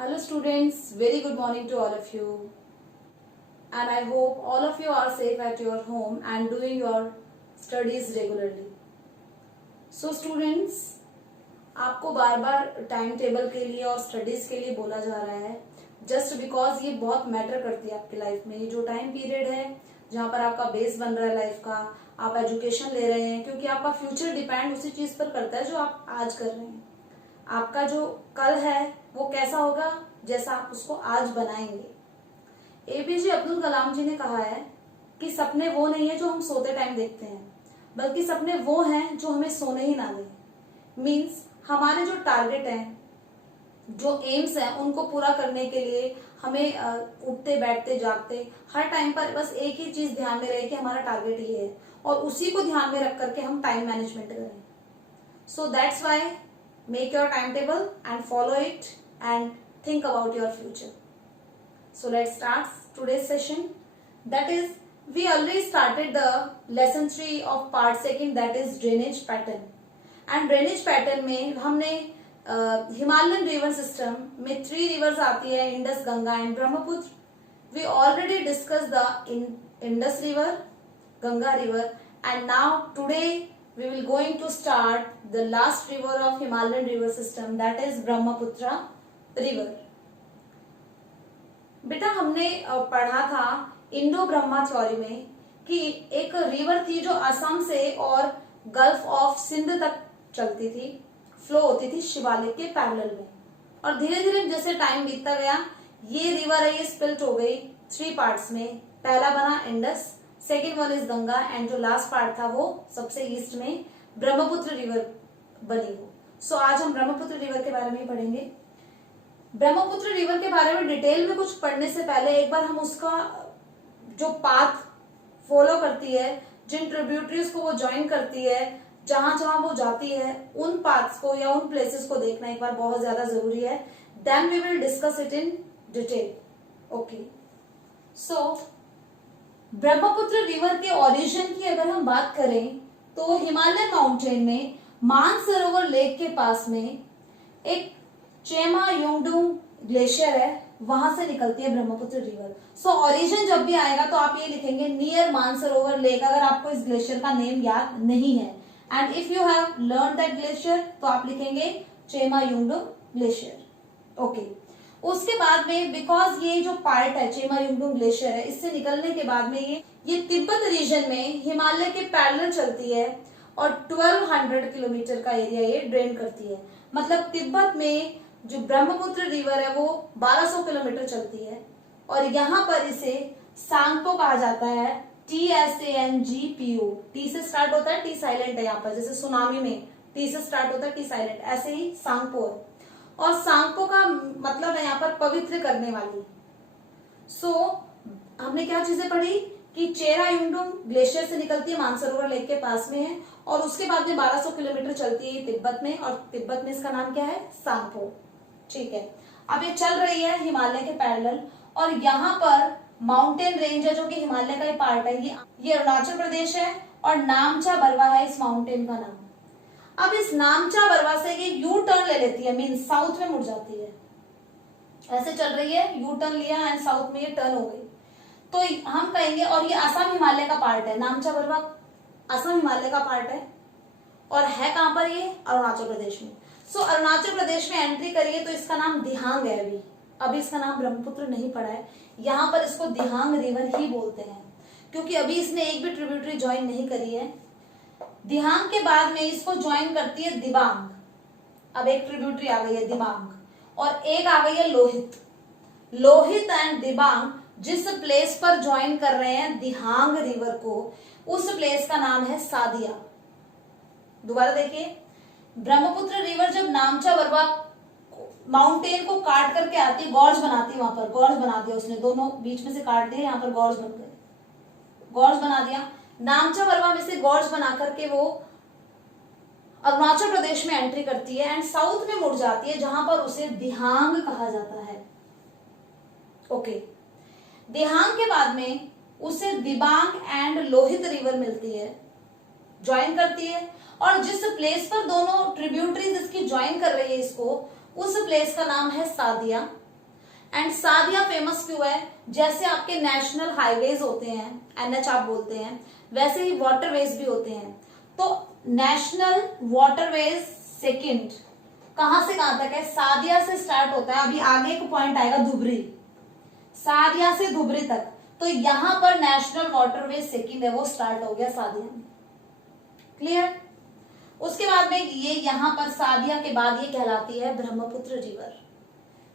Hello students, very good morning to all of you. And I hope all of you are safe at your home and doing your studies regularly. So students, आपको बार बार time table के लिए और studies के लिए बोला जा रहा है जस्ट बिकॉज ये बहुत मैटर करती है आपकी लाइफ में। ये जो टाइम पीरियड है जहाँ पर आपका बेस बन रहा है लाइफ का, आप एजुकेशन ले रहे हैं, क्योंकि आपका फ्यूचर डिपेंड उसी चीज पर करता है जो आप आज कर रहे हैं। आपका जो कल है वो कैसा होगा जैसा आप उसको आज बनाएंगे। एपीजे अब्दुल कलाम जी ने कहा है कि सपने वो नहीं है जो हम सोते टाइम देखते हैं, बल्कि सपने वो हैं जो हमें सोने ही ना दें। मीन्स हमारे जो टारगेट हैं, जो एम्स हैं, उनको पूरा करने के लिए हमें उठते बैठते जागते हर टाइम पर बस एक ही चीज ध्यान में रहे कि हमारा टारगेट ये है और उसी को ध्यान में रख करके हम टाइम मैनेजमेंट करें। So that's why make your timetable and follow it and think about your future. So let's start today's session. That is, we already started the lesson 3 of part 2, that is drainage pattern. And drainage pattern में हमने Himalayan river system में 3 reverse आती है, Indus, Ganga and Brahmaputra. We already discussed the Indus river, Ganga river, and now today we will going to start the last river of Himalayan river system, that is Brahmaputra river. बेटा हमने पढ़ा था Indo Brahma theory में कि एक river थी जो असम से और गल्फ ऑफ सिंध तक चलती थी, फ्लो होती थी शिवालिक के पैरेलल में, और धीरे धीरे जैसे टाइम बीतता गया ये रिवर है ये स्प्लिट हो गई 3 पार्ट्स में। पहला बना Indus, second one is Ganga, and जो लास्ट पार्ट था वो सबसे ईस्ट में ब्रह्मपुत्र रिवर बनी वो। सो आज हम ब्रह्मपुत्र रिवर के बारे में ही पढ़ेंगे। ब्रह्मपुत्र रिवर के बारे में डिटेल में कुछ पढ़ने से पहले एक बार हम उसका जो पाथ फॉलो करती है, जिन ट्रिब्यूटरीज को वो ज्वाइन करती है, जहां जहां वो जाती है, उन पाथ्स को या उन प्लेसेस को देखना एक बार बहुत ज्यादा जरूरी है। Then we will discuss it in detail. Okay, so Brahmaputra river के ओरिजिन की अगर हम बात करें तो हिमालयन माउंटेन में मानसरोवर लेक के पास में एक चेमा योंगडुंग ग्लेशियर है, वहां से निकलती है ब्रह्मपुत्र रिवर। सो ओरिजिन जब भी आएगा तो आप ये लिखेंगे नियर मानसरोवर लेक, अगर आपको इस ग्लेशियर का नेम याद नहीं है। And if you have learn that glacier तो आप लिखेंगे चेमा योंगडुंग ग्लेशियर। ओके, उसके बाद में बिकॉज ये जो पार्ट है चेमा युंगडुंग ग्लेशियर है, इससे निकलने के बाद में ये तिब्बत रीजन में हिमालय के पैरेलल चलती है और 1200 किलोमीटर का एरिया ये ड्रेन करती है। मतलब तिब्बत में जो ब्रह्मपुत्र रिवर है वो 1200 किलोमीटर चलती है और यहाँ पर इसे सांगपो कहा जाता है, TSANGPO। टी से स्टार्ट होता है, टी साइलेंट है यहाँ पर, जैसे सुनामी में टी से स्टार्ट होता है, टी साइलेंट, ऐसे ही सांगपो है। और सांगपो का मतलब है यहाँ पर पवित्र करने वाली। सो हमने क्या चीजें पढ़ी कि चेरा युंगडुंग ग्लेशियर से निकलती है, मानसरोवर लेक के पास में है, और उसके बाद में 1200 किलोमीटर चलती है तिब्बत में, और तिब्बत में इसका नाम क्या है, सांगपो। ठीक है, अब ये चल रही है हिमालय के पैरेलल, और यहाँ पर माउंटेन रेंज है जो कि हिमालय का ही पार्ट है। ये अरुणाचल प्रदेश है और नामचा बरवा है इस माउंटेन का नाम। अब इस नामचा बरवा से ये यू टर्न ले लेती है, मीन साउथ में मुड़ जाती है, ऐसे चल रही है, यू टर्न लिया एंड साउथ में ये टर्न हो गई। तो हम कहेंगे, और ये असम हिमालय का पार्ट है, नामचा बरवा असम हिमालय का पार्ट है, और है कहां पर ये, अरुणाचल प्रदेश में। सो अरुणाचल प्रदेश में एंट्री करिए तो इसका नाम दिहांग है। अभी इसका नाम ब्रह्मपुत्र नहीं पड़ा है, यहाँ पर इसको दिहांग रिवर ही बोलते हैं, क्योंकि अभी इसने एक भी ट्रिब्यूटरी ज्वाइन नहीं करी है। दिहांग के बाद में इसको ज्वाइन करती है दिबांग। अब एक ट्रिब्यूटरी आ गई है दिबांग, और एक आ गई है लोहित। लोहित एंड दिबांग जिस प्लेस पर ज्वाइन कर रहे हैं दिहांग रिवर को, उस प्लेस का नाम है सादिया। दोबारा देखिए, ब्रह्मपुत्र रिवर जब नामचा बरवा माउंटेन को काट करके आती है, गॉर्ज बनाती है, वहां पर गॉर्ज बना दिया उसने, दोनों बीच में से काट दिया, यहाँ पर गॉर्ज बन गए, गॉर्ज बना दिया। नामचा बरवा में से गॉर्ज बना करके वो अरुणाचल प्रदेश में एंट्री करती है एंड साउथ में मुड़ जाती है, जहां पर उसे दिहांग कहा जाता है। ओके, दिहांग के बाद में उसे दिबांग एंड लोहित रिवर मिलती है, ज्वाइन करती है, और जिस प्लेस पर दोनों ट्रिब्यूटरीज इसकी ज्वाइन कर रही है इसको, उस प्लेस का नाम है सादिया। एंड सादिया फेमस क्यों है? जैसे आपके नेशनल हाईवेज होते हैं, एनएच आप बोलते हैं, वैसे ही वाटरवेज भी होते हैं। तो नेशनल वाटरवेज सेकंड कहां से कहां तक है? सादिया से स्टार्ट होता है। अभी आगे एक पॉइंट आएगा धुबरी, सादिया से धुबरी तक। तो यहां पर नेशनल वाटरवेज सेकंड है, वो स्टार्ट हो गया सादिया में। क्लियर? उसके बाद में ये यहां पर सादिया के बाद ये कहलाती है ब्रह्मपुत्र रिवर।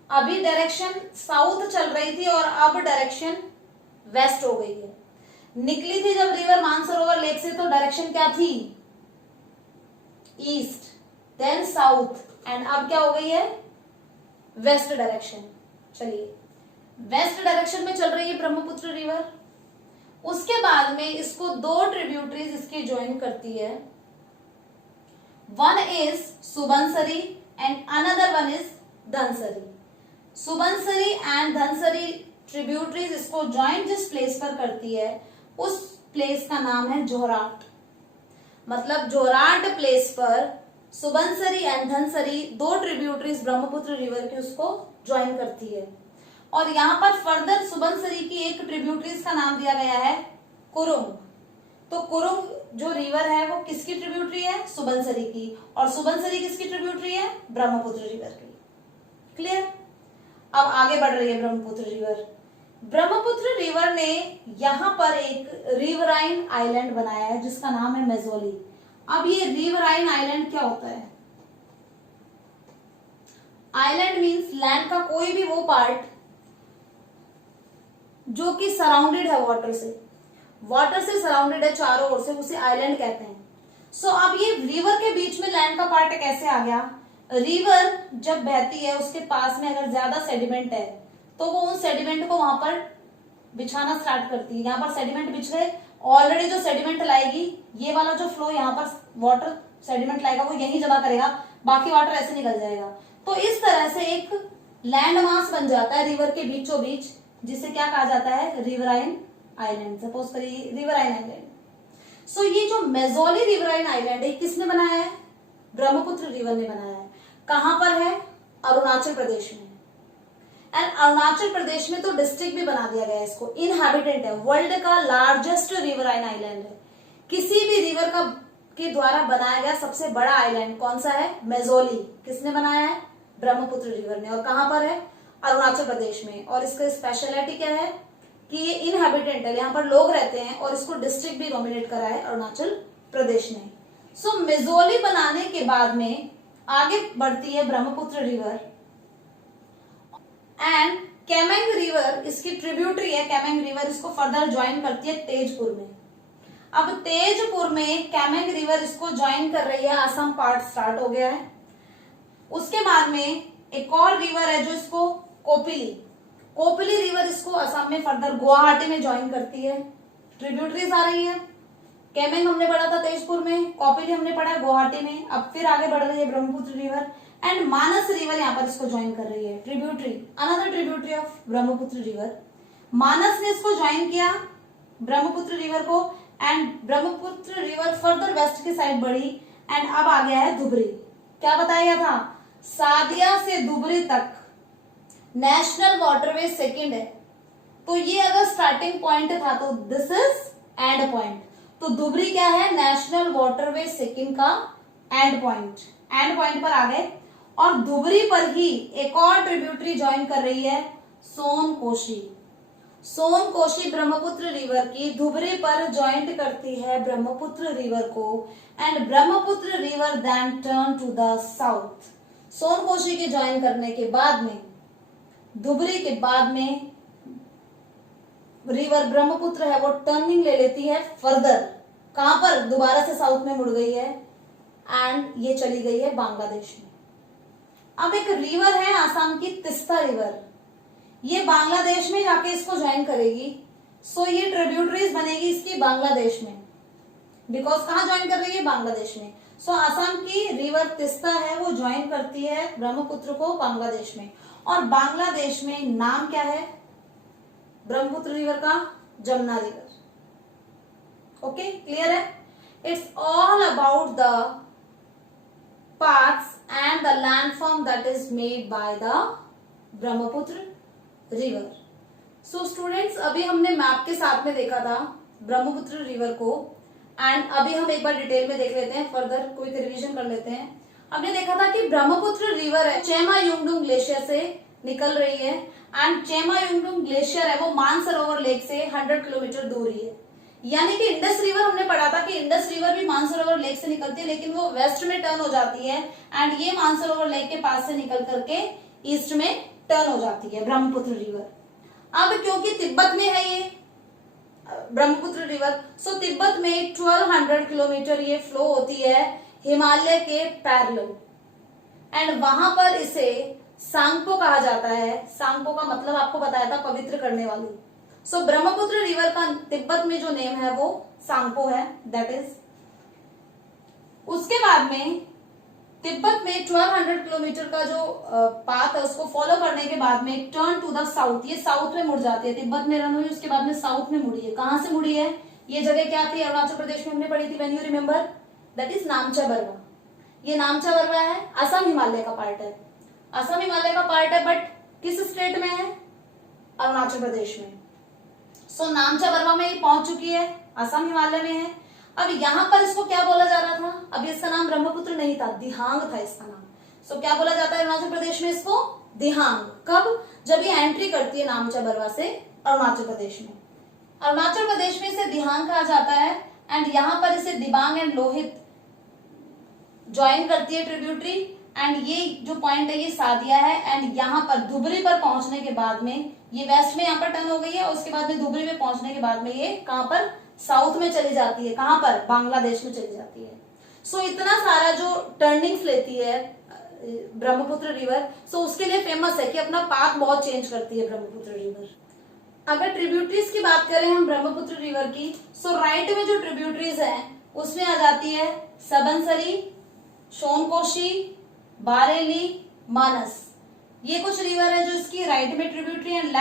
अभी डायरेक्शन साउथ चल रही थी और अब डायरेक्शन वेस्ट हो गई है। निकली थी जब रिवर मानसरोवर लेक से तो डायरेक्शन क्या थी? ईस्ट, देन साउथ, एंड अब क्या हो गई है? West direction. चलिए, वेस्ट डायरेक्शन में चल रही है ब्रह्मपुत्र रिवर। उसके बाद में इसको दो ट्रिब्यूटरीज इसकी ज्वाइन करती है। One is Subansiri and another one is Dhansiri. Subansiri and Dhansiri tributaries इसको ज्वाइन जिस प्लेस पर करती है उस प्लेस का नाम है जोराट। मतलब जोराट प्लेस पर सुबनसरी एंड धनसरी दो ट्रिब्यूटरीज ब्रह्मपुत्र रिवर की उसको ज्वाइन करती है। और यहां पर फर्दर सुबनसरी की एक ट्रिब्यूटरीज का नाम दिया गया है कुरुंग। तो कुरुंग जो रिवर है वो किसकी ट्रिब्यूटरी है? सुबनसरी की। और सुबनसरी किसकी ट्रिब्यूटरी है? ब्रह्मपुत्र रिवर की। क्लियर? अब आगे बढ़ रही है ब्रह्मपुत्र रिवर। ब्रह्मपुत्र रिवर ने यहां पर एक रिवराइन आइलैंड बनाया है जिसका नाम है मेजोली। अब ये रिवराइन आइलैंड क्या होता है? आइलैंड मींस लैंड का कोई भी वो पार्ट जो कि सराउंडेड है वाटर से, वाटर से सराउंडेड है चारों ओर से, उसे आइलैंड कहते हैं। सो अब ये रिवर के बीच में लैंड का पार्ट कैसे आ गया? रिवर जब बहती है उसके पास में अगर ज्यादा सेडिमेंट है तो वो उन सेडिमेंट को वहां पर बिछाना स्टार्ट करती है। यहाँ पर सेडिमेंट बिछ गए, ऑलरेडी जो सेडिमेंट लाएगी, ये वाला जो फ्लो यहाँ पर वाटर सेडिमेंट लाएगा वो यही जमा करेगा, बाकी वाटर ऐसे निकल जाएगा। तो इस तरह से एक लैंड मास बन जाता है रिवर के बीचों बीच, जिसे क्या कहा जाता है? Riverine island. सपोज करिए रिवराइन आइलैंड। सो ये जो मेजोली रिवराइन आइलैंड है किसने बनाया है? ब्रह्मपुत्र रिवर ने बनाया है। कहां पर है? अरुणाचल प्रदेश में। एंड अरुणाचल प्रदेश में तो डिस्ट्रिक्ट भी बना दिया गया है इसको। इनहैबिटेंट है, वर्ल्ड का लार्जेस्ट रिवराइन आइलैंड है। किसी भी रिवर का के द्वारा बनाया गया सबसे बड़ा आइलैंड कौन सा है? मेजोली। किसने बनाया है? ब्रह्मपुत्र रिवर ने। और कहां पर है? अरुणाचल प्रदेश में। और इसका स्पेशलिटी क्या है कि ये इनहैबिटेंट है, यहाँ पर लोग रहते हैं, और इसको डिस्ट्रिक्ट भी नॉमिनेट करा है अरुणाचल प्रदेश ने। सो मेजोली बनाने के बाद में आगे बढ़ती है Brahmaputra river and Kameng river इसकी ट्रिब्यूटरी है। केमेंग रिवर इसको फर्दर ज्वाइन करती है तेजपुर में। अब तेजपुर में केमेंग रिवर इसको ज्वाइन कर रही है, असम पार्ट स्टार्ट हो गया है। उसके बाद में एक और रिवर है जो इसको कोपिली रिवर इसको असम में फर्दर गुवाहाटी में ज्वाइन करती है। ट्रिब्यूटरीज आ रही है। केमेंग हमने पढ़ा था तेजपुर में, कोपिली हमने पढ़ा गुवाहाटी में। अब फिर आगे बढ़ रही है Brahmaputra river and Manas river यहाँ पर इसको ज्वाइन कर रही है। Tributary, another tributary of Brahmaputra river. Manas ने इसको ज्वाइन किया ब्रह्मपुत्र रिवर को and Brahmaputra river further west की साइड बढ़ी एंड अब आ गया है धुबरी। क्या बताया था? सादिया से धुबरी तक नेशनल वाटरवे सेकंड है। तो ये अगर स्टार्टिंग पॉइंट था तो दिस इज एंड पॉइंट। तो धुबरी क्या है? नेशनल वाटरवे सेकंड का एंड पॉइंट। एंड पॉइंट पर आ गए और धुबरी पर ही एक और ट्रिब्यूटरी ज्वाइन कर रही है सोनकोशी। सोनकोशी ब्रह्मपुत्र रिवर की धुबरी पर ज्वाइंट करती है ब्रह्मपुत्र रिवर को and Brahmaputra river then turn to the south. Sonkoshi के ज्वाइन करने के बाद में धुबरी के बाद में रिवर ब्रह्मपुत्र है वो टर्निंग ले लेती है फर्दर। कहां पर? दोबारा से साउथ में मुड़ गई है एंड ये चली गई है बांग्लादेश में। अब एक रिवर है आसाम की तिस्ता रिवर, ये बांग्लादेश में जाके इसको ज्वाइन करेगी। सो ये ट्रिब्यूटरीज बनेगी इसकी बांग्लादेश में, बिकॉज कहां ज्वाइन कर रही है? बांग्लादेश में। सो आसाम की रिवर तिस्ता है वो ज्वाइन करती है ब्रह्मपुत्र को बांग्लादेश में। और बांग्लादेश में नाम क्या है ब्रह्मपुत्र रिवर का? जमुना रिवर। ओके, क्लियर है? It's all about the paths and the landform that is made by the Brahmaputra river. So students, अभी हमने मैप के साथ में देखा था ब्रह्मपुत्र रिवर को, एंड अभी हम एक बार डिटेल में देख लेते हैं, फर्दर क्विक रिवीजन कर लेते हैं। हमने देखा था कि ब्रह्मपुत्र रिवर है चेमा युंगडुंग ग्लेशियर से निकल रही है, एंड चेमा युंगडुंग ग्लेशियर है वो मानसरोवर लेक से 100 किलोमीटर दूर ही है। यानी कि इंडस रिवर हमने पढ़ा था कि इंडस रिवर भी मानसरोवर लेक से निकलती है, लेकिन वो वेस्ट में टर्न हो जाती है, एंड ये मानसरोवर लेक के पास से निकल करके ईस्ट में टर्न हो जाती है ब्रह्मपुत्र रिवर। अब क्योंकि तिब्बत में है ये ब्रह्मपुत्र रिवर, सो तिब्बत में 1200 किलोमीटर ये फ्लो होती है हिमालय के पैरेलल, एंड वहां पर इसे सांगपो कहा जाता है। सांगपो का मतलब आपको बताया था पवित्र करने वाली। सो ब्रह्मपुत्र रिवर का तिब्बत में जो नेम है वो सांगपो है, दैट इज। उसके बाद में तिब्बत में 1200 किलोमीटर का जो पाथ है उसको फॉलो करने के बाद में टर्न टू द साउथ, ये साउथ में मुड़ जाती है। तिब्बत में रन हुई, उसके बाद में साउथ में मुड़ी है। कहां से मुड़ी है? ये जगह क्या थी? अरुणाचल प्रदेश में हमने पढ़ी थी, when you remember, that is नामचा Barwa. ये नामचा बरवा है, असम हिमालय का पार्ट है। असम हिमालय का पार्ट है, बट किस स्टेट में है? अरुणाचल प्रदेश में। सो नामचा बरवा में ये पहुंच चुकी है, असम हिमालय में है। अब यहाँ पर इसको क्या बोला जा रहा था? अभी इसका नाम ब्रह्मपुत्र नहीं था, दिहांग था इसका नाम। सो क्या बोला जाता है अरुणाचल प्रदेश में इसको? दिहांग। कब? जब ये एंट्री करती है नामचा बरवा से अरुणाचल प्रदेश में। अरुणाचल प्रदेश में इसे दिहांग कहा जाता है, एंड यहाँ पर इसे दिबांग एंड लोहित ज्वाइन करती है ट्रिब्यूटरी, एंड ये जो पॉइंट है ये सादिया है, एंड यहाँ पर धुबरी पर पहुंचने के बाद में ये वेस्ट में यहाँ पर टर्न हो गई है, उसके बाद में धुबरी में पहुंचने के बाद में ये कहां पर? साउथ में चली जाती है। कहां पर? बांग्लादेश में चली जाती है। सो इतना सारा जो टर्निंग्स लेती है ब्रह्मपुत्र रिवर, सो उसके लिए फेमस है कि अपना पाथ बहुत चेंज करती है ब्रह्मपुत्र रिवर। अगर ट्रिब्यूटरीज की बात करें हम ब्रह्मपुत्र रिवर की, सो राइट में जो ट्रिब्यूटरीज है उसमें आ जाती है सबनसरी, सोनकोशी, बारेली, मानस। ये कुछ रिवर है जो इसकी राइट में ट्रिब्यूटरी, एंड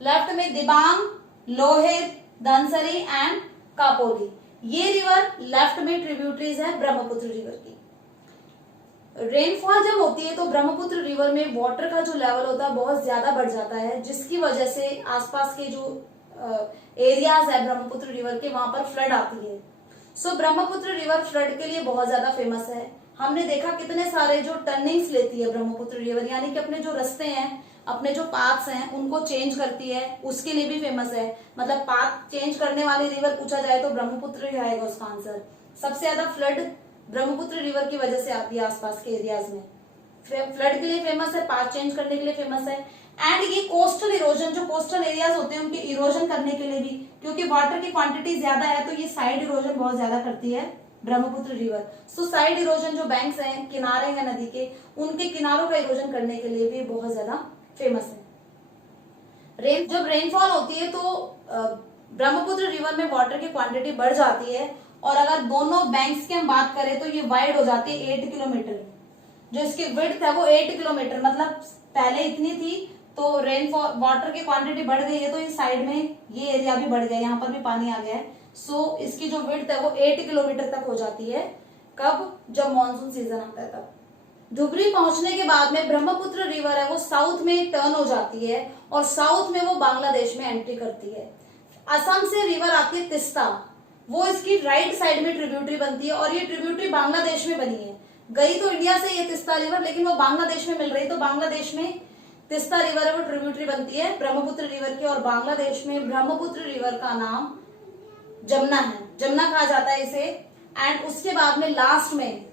लेफ्ट में दिबांग, लोहित, धनसरी एंड कापोली। ये रिवर लेफ्ट में ट्रिब्यूटरीज है ब्रह्मपुत्र रिवर की। रेनफॉल जब होती है तो ब्रह्मपुत्र रिवर में वाटर का जो लेवल होता है बहुत ज्यादा बढ़ जाता है, जिसकी वजह से आसपास के जो एरियाज है ब्रह्मपुत्र रिवर के, वहां पर फ्लड आती है। सो ब्रह्मपुत्र रिवर फ्लड के लिए बहुत ज्यादा फेमस है। हमने देखा कितने सारे जो टर्निंग्स लेती है ब्रह्मपुत्र रिवर, यानी कि अपने जो रास्ते हैं, अपने जो पाथ्स हैं उनको चेंज करती है, उसके लिए भी फेमस है। मतलब पाथ चेंज करने वाली रिवर पूछा जाए तो ब्रह्मपुत्र ही आएगा उसका आंसर। सबसे ज्यादा फ्लड ब्रह्मपुत्र रिवर की वजह से आती है आसपास के एरियाज में। फ्लड के लिए फेमस है, पाथ चेंज करने के लिए फेमस है, एंड ये कोस्टल इरोजन, जो कोस्टल एरियाज होते हैं उनके इरोजन करने के लिए भी, क्योंकि वाटर की क्वांटिटी ज्यादा है तो ये साइड इरोजन बहुत ज्यादा करती है Brahmaputra river. So side erosion, जो बैंक्स हैं, किनारे हैं नदी के, उनके किनारों का इरोजन करने के लिए भी बहुत ज्यादा फेमस है। जब रेनफॉल होती है तो ब्रह्मपुत्र रिवर में वाटर की क्वांटिटी बढ़ जाती है, और अगर दोनों बैंक्स की हम बात करें तो ये वाइड हो जाती है 8 किलोमीटर। जो इसकी विड्थ है वो 8 किलोमीटर, मतलब पहले इतनी थी तो रेनफॉल वाटर की क्वांटिटी बढ़ गई है तो ये साइड में ये एरिया भी बढ़ गया, यहाँ पर भी पानी आ गया है। सो इसकी जो विड्थ है वो 8 किलोमीटर तक हो जाती है। कब? जब मानसून सीजन आता है तब। धुबरी पहुंचने के बाद में ब्रह्मपुत्र रिवर है वो साउथ में टर्न हो जाती है, और साउथ में वो बांग्लादेश में एंट्री करती है। असम से रिवर आती है तिस्ता, वो इसकी राइट साइड में ट्रिब्यूटरी बनती है, और ये ट्रिब्यूटरी बांग्लादेश में बनी है। गई तो इंडिया से ये तिस्ता रिवर, लेकिन वो बांग्लादेश में मिल रही, तो बांग्लादेश में तिस्ता रिवर है वो ट्रिब्यूटरी बनती है ब्रह्मपुत्र रिवर की, और बांग्लादेश में ब्रह्मपुत्र रिवर का नाम जमुना है, जमुना कहा जाता है इसे। एंड उसके बाद में लास्ट में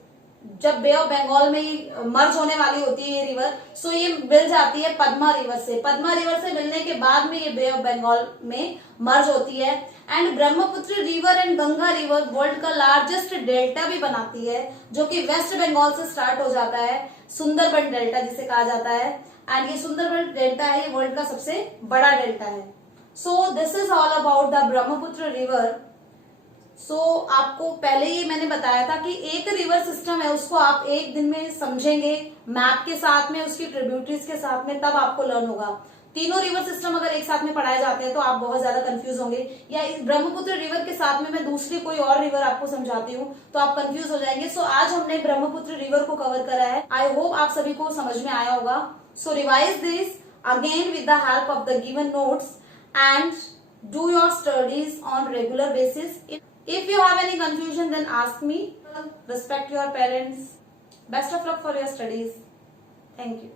जब बे ऑफ बंगाल में ये मर्ज होने वाली होती है ये रिवर, सो ये मिल जाती है पद्मा रिवर से। पद्मा रिवर से मिलने के बाद में ये बे ऑफ बंगाल में मर्ज होती है। And Brahmaputra river and Ganga river world का लार्जेस्ट डेल्टा भी बनाती है, जो कि वेस्ट बंगाल से स्टार्ट हो जाता है, सुंदरबन डेल्टा जिसे कहा जाता है। एंड ये सुंदरबन डेल्टा है, ये वर्ल्ड का सबसे बड़ा डेल्टा है। So this is all about the Brahmaputra river. सो आपको पहले ही मैंने बताया था कि एक रिवर सिस्टम है, उसको आप एक दिन में समझेंगे मैप के साथ में, उसकी ट्रिब्यूटरीज के साथ में, तब आपको लर्न होगा। तीनों रिवर सिस्टम अगर एक साथ में पढ़ाए जाते हैं तो आप बहुत ज्यादा कंफ्यूज होंगे, या इस ब्रह्मपुत्र रिवर के साथ में मैं दूसरी कोई और रिवर आपको समझाती हूँ तो आप कंफ्यूज हो जाएंगे। सो आज हमने ब्रह्मपुत्र रिवर को कवर करा है। आई होप आप सभी को समझ में आया होगा। So revise this, again with the help of the given notes and do your studies on regular basis. If you have any confusion, then ask me. Respect your parents. Best of luck for your studies. Thank you.